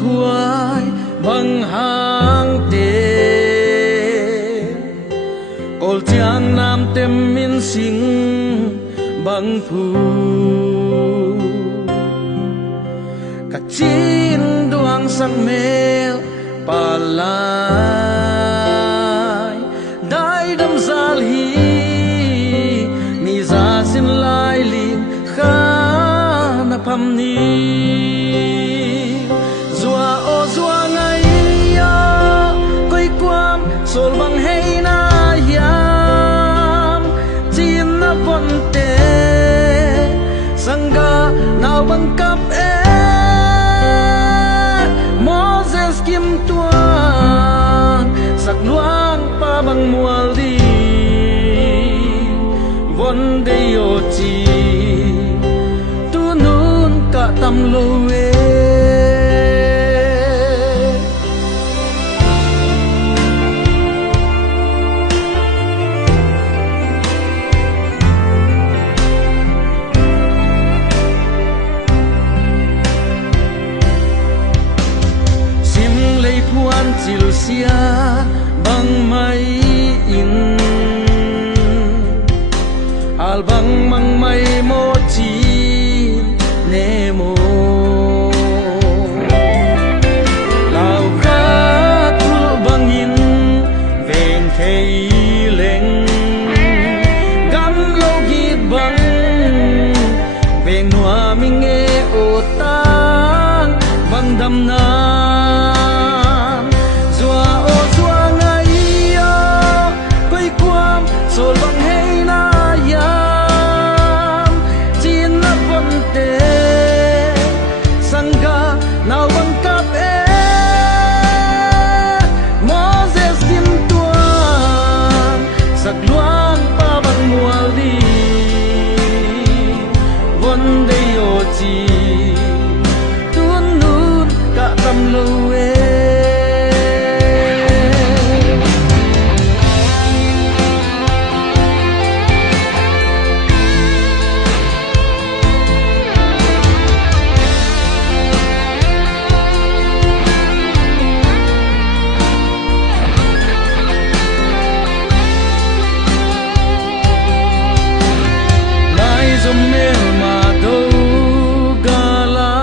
khuai bằng hang tê col chiang nam tem min sing bằng phu cả chín doang sang mel palai dai dam zal hi ni za sin lai lin kha na pham ni zua o zua ngai ya koi kwam sol bang hei na yam chin na von te sanga nào bang kap e Moses kim tuan sak luang pa bang mual di von de yo chi tu nun ka tam lo we chil sia bang mai in al bang mang mai mo chi ne mo lao kha tu bang in ven thei leng gam lo git bang ven noa ming e o tang bang dam na sol bang hei na yam chin na von te sanga nào bang kap e Moses kim tuan sak luang pa bang mual di von de yo chi tuan nun ka tam lo e mel ma do gala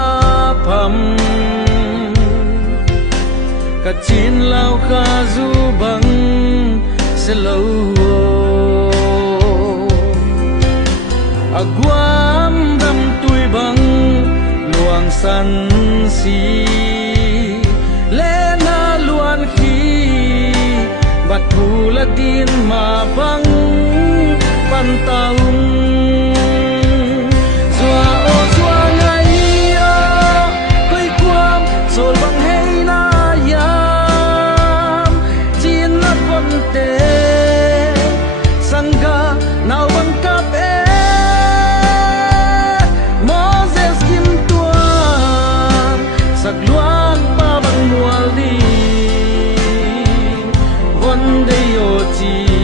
pham ka chin lao kha zu bang se lo aguam dam tui bang luang san si le na luan khi bat thu la din ma bang pan taung sol bang hei na yam chin na von te sanga nào bang kap e Moses kim tuan sak luang pa bang mual di von de yo chi